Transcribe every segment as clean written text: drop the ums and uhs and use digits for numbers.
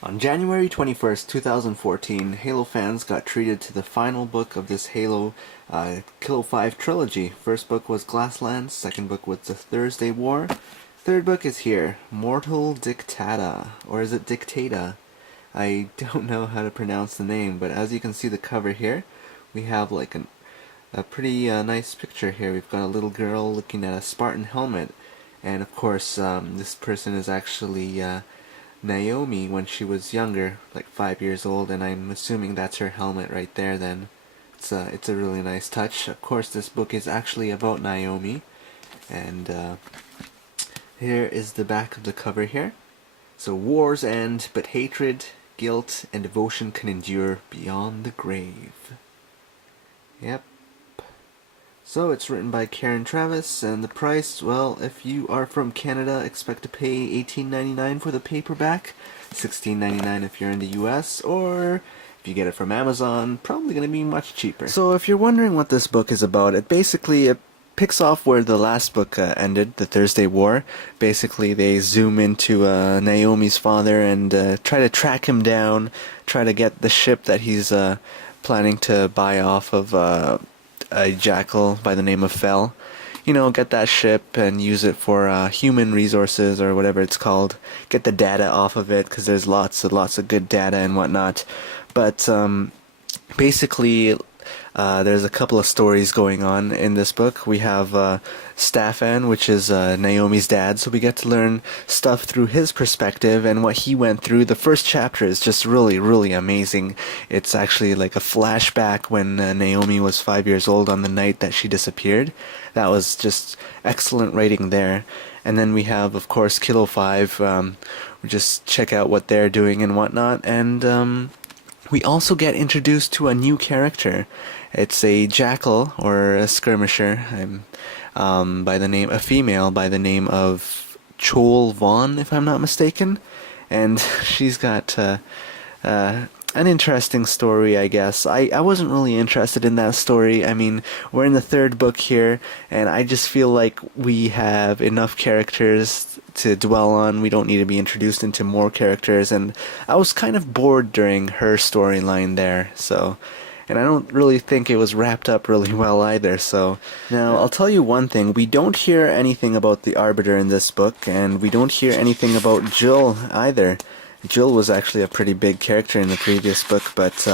On January 21st, 2014, Halo fans got treated to the final book of this Halo Kilo 5 trilogy. First book was Glasslands, second book was The Thursday War, third book is here, Mortal Dictata, or is it Dictata? I don't know how to pronounce the name, but as you can see the cover here, we have like a pretty nice picture here. We've got a little girl looking at a Spartan helmet, and of course this person is actually Naomi when she was younger, like 5 years old, and I'm assuming that's her helmet right there then. It's a really nice touch. Of course, this book is actually about Naomi, and here is the back of the cover here. So wars end, but hatred, guilt, and devotion can endure beyond the grave. Yep. So it's written by Karen Travis, and the price, well, if you are from Canada, expect to pay $18.99 for the paperback, $16.99 if you're in the US, or if you get it from Amazon, probably going to be much cheaper. So if you're wondering what this book is about, it picks off where the last book ended, The Thursday War. Basically, they zoom into Naomi's father and try to track him down, try to get the ship that he's planning to buy off of a jackal by the name of Fel. You know, get that ship and use it for human resources or whatever it's called. Get the data off of it, because there's lots of good data and whatnot. But basically, there's a couple of stories going on in this book. We have Staffan, which is Naomi's dad, so we get to learn stuff through his perspective and what he went through. The first chapter is just really, really amazing. It's actually like a flashback when Naomi was 5 years old on the night that she disappeared. That was just excellent writing there. And then we have, of course, Kilo 5. We just check out what they're doing and whatnot, and we also get introduced to a new character. It's a jackal, or a skirmisher, a female by the name of Chol Vaughn, if I'm not mistaken. And she's got an interesting story, I guess. I wasn't really interested in that story. I mean, we're in the third book here, and I just feel like we have enough characters to dwell on. We don't need to be introduced into more characters, and I was kind of bored during her storyline there, so... And I don't really think it was wrapped up really well either, so... Now, I'll tell you one thing. We don't hear anything about the Arbiter in this book, and we don't hear anything about Jill either. Jill was actually a pretty big character in the previous book, but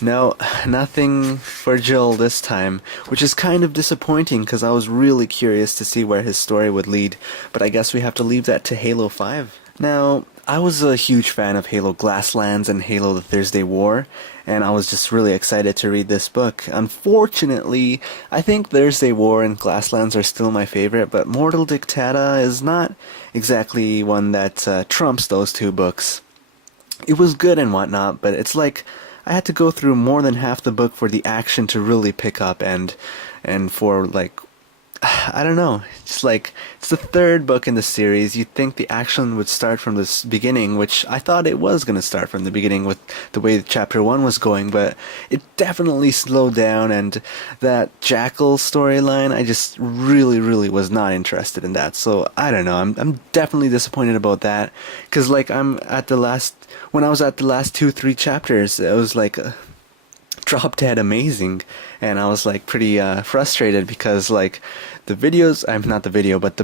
no, nothing for Jill this time, which is kind of disappointing because I was really curious to see where his story would lead, but I guess we have to leave that to Halo 5. Now, I was a huge fan of Halo Glasslands and Halo The Thursday War, and I was just really excited to read this book. Unfortunately, I think Thursday War and Glasslands are still my favorite, but Mortal Dictata is not exactly one that trumps those two books. It was good and whatnot, but it's like I had to go through more than half the book for the action to really pick up, and for like... I don't know, it's like, it's the third book in the series. You'd think the action would start from the beginning, which I thought it was going to start from the beginning with the way chapter 1 was going, but it definitely slowed down, and that Jackal storyline, I just really was not interested in that, so I don't know, I'm definitely disappointed about that, because like when I was at the last 2-3 chapters, it was like... drop dead amazing, and I was like pretty frustrated because like the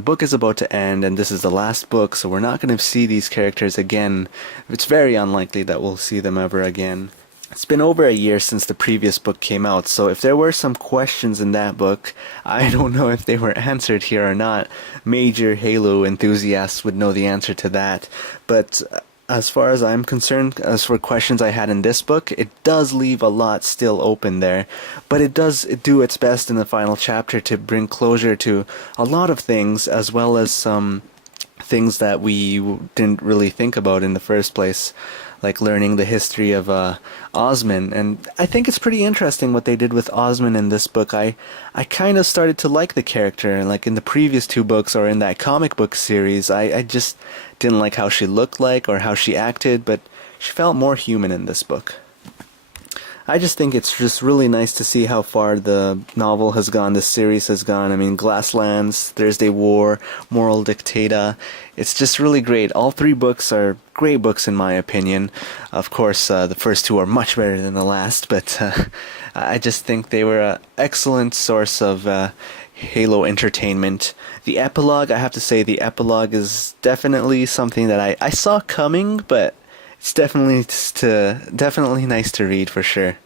book is about to end, and this is the last book, so we're not going to see these characters again. It's very unlikely that we'll see them ever again. It's been over a year since the previous book came out, so if there were some questions in that book, I don't know if they were answered here or not. Major Halo enthusiasts would know the answer to that, but as far as I'm concerned, as for questions I had in this book, it does leave a lot still open there, but it does do its best in the final chapter to bring closure to a lot of things, as well as some things that we didn't really think about in the first place, like learning the history of Osman. And I think it's pretty interesting what they did with Osman in this book. I kind of started to like the character. Like in the previous two books, or in that comic book series, I just didn't like how she looked like or how she acted, but she felt more human in this book. I just think it's just really nice to see how far the novel has gone, this series has gone. I mean, Glasslands, Thursday War, Moral Dictata. It's just really great. All three books are great books in my opinion. Of course, the first two are much better than the last, but I just think they were an excellent source of Halo entertainment. The epilogue, I have to say, the epilogue is definitely something that I saw coming, but it's definitely nice to read for sure.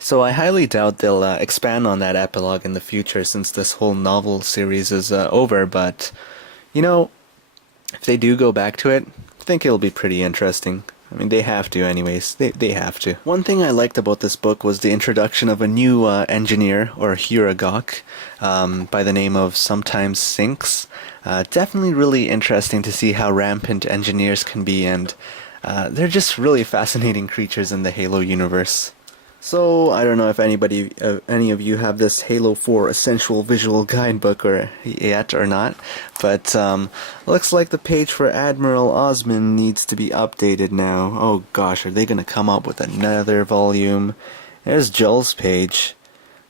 So I highly doubt they'll expand on that epilogue in the future since this whole novel series is over, but, you know, if they do go back to it, I think it'll be pretty interesting. I mean, they have to anyways. They have to. One thing I liked about this book was the introduction of a new engineer, or Hiragok, by the name of Sometimes Sinks. Definitely really interesting to see how rampant engineers can be, and they're just really fascinating creatures in the Halo universe. So, I don't know if any of you have this Halo 4 Essential Visual Guidebook yet or not, but looks like the page for Admiral Osman needs to be updated now. Oh gosh, are they gonna come up with another volume? There's Joel's page.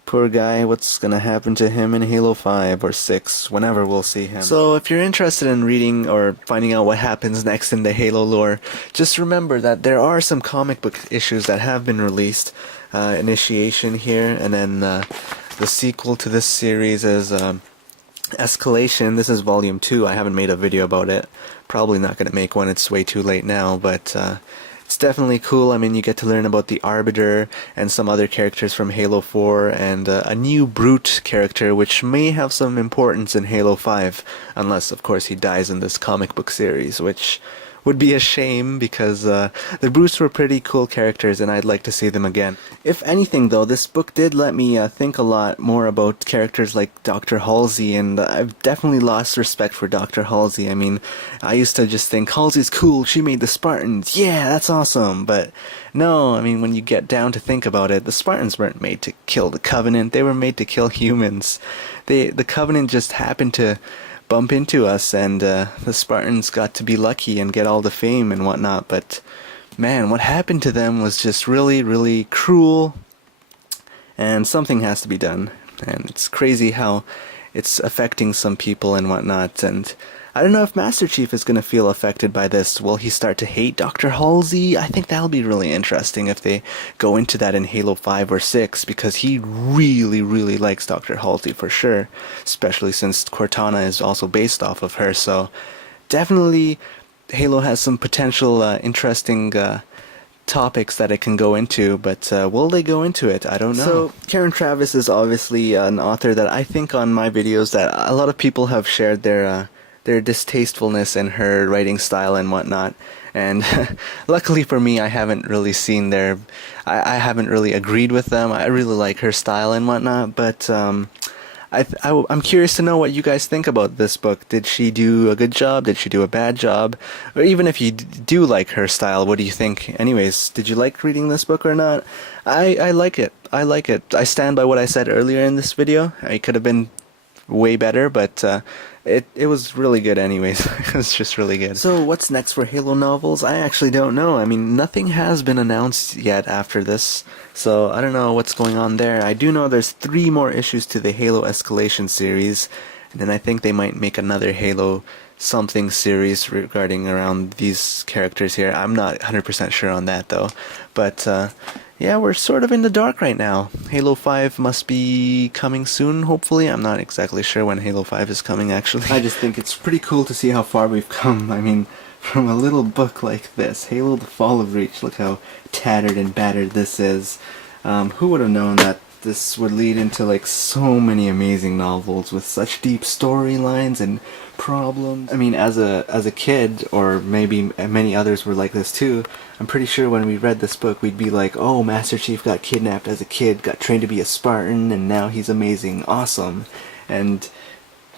Poor guy, what's gonna happen to him in Halo 5 or 6, whenever we'll see him. So if you're interested in reading or finding out what happens next in the Halo lore, just remember that there are some comic book issues that have been released. Initiation here, and then the sequel to this series is Escalation. This is volume 2. I haven't made a video about it. Probably not going to make one, it's way too late now, but it's definitely cool. I mean, you get to learn about the Arbiter and some other characters from Halo 4, and a new Brute character which may have some importance in Halo 5, unless of course he dies in this comic book series, which would be a shame because the Brutes were pretty cool characters and I'd like to see them again. If anything though, this book did let me think a lot more about characters like Dr. Halsey, and I've definitely lost respect for Dr. Halsey. I mean, I used to just think, Halsey's cool, she made the Spartans, yeah, that's awesome, but no, I mean, when you get down to think about it, the Spartans weren't made to kill the Covenant, they were made to kill humans. The Covenant just happened to bump into us, and the Spartans got to be lucky and get all the fame and whatnot, but man, what happened to them was just really, really cruel, and something has to be done, and it's crazy how it's affecting some people and whatnot, and I don't know if Master Chief is going to feel affected by this. Will he start to hate Dr. Halsey? I think that'll be really interesting if they go into that in Halo 5 or 6, because he really, really likes Dr. Halsey for sure, especially since Cortana is also based off of her, so definitely Halo has some potential interesting topics that it can go into, but will they go into it? I don't know. So, Karen Traviss is obviously an author that I think on my videos that a lot of people have shared their distastefulness in her writing style and whatnot, and luckily for me, I haven't really seen I haven't really agreed with them. I really like her style and whatnot, but I'm curious to know what you guys think about this book. Did she do a good job? Did she do a bad job? Or even if you do like her style, what do you think? Anyways, did you like reading this book or not? I like it. I like it. I stand by what I said earlier in this video. It could have been way better, but it was really good anyways. It was just really good. So what's next for Halo novels? I actually don't know. I mean, nothing has been announced yet after this, so I don't know what's going on there. I do know there's 3 more issues to the Halo Escalation series, and then I think they might make another Halo something series regarding around these characters here. I'm not 100% sure on that though, but yeah, we're sort of in the dark right now. Halo 5 must be coming soon, hopefully. I'm not exactly sure when Halo 5 is coming, actually. I just think it's pretty cool to see how far we've come. I mean, from a little book like this, Halo the Fall of Reach, look how tattered and battered this is. Who would have known that this would lead into like so many amazing novels with such deep storylines and problems. I mean, as a kid, or maybe many others were like this too, I'm pretty sure when we read this book we'd be like, oh, Master Chief got kidnapped as a kid, got trained to be a Spartan, and now he's amazing, awesome. And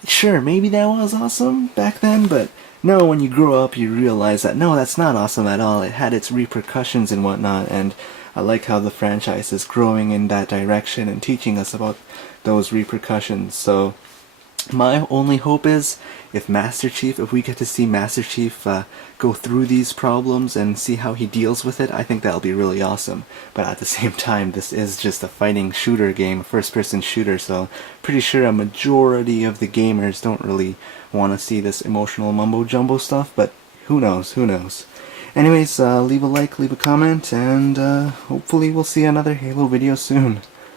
sure, maybe that was awesome back then, but no, when you grow up you realize that no, that's not awesome at all. It had its repercussions and whatnot, and I like how the franchise is growing in that direction and teaching us about those repercussions. So my only hope is if we get to see Master Chief go through these problems and see how he deals with it, I think that'll be really awesome. But at the same time, this is just a fighting shooter game, first-person shooter, so pretty sure a majority of the gamers don't really want to see this emotional mumbo-jumbo stuff, but who knows, who knows. Anyways, leave a like, leave a comment, and hopefully we'll see another Halo video soon.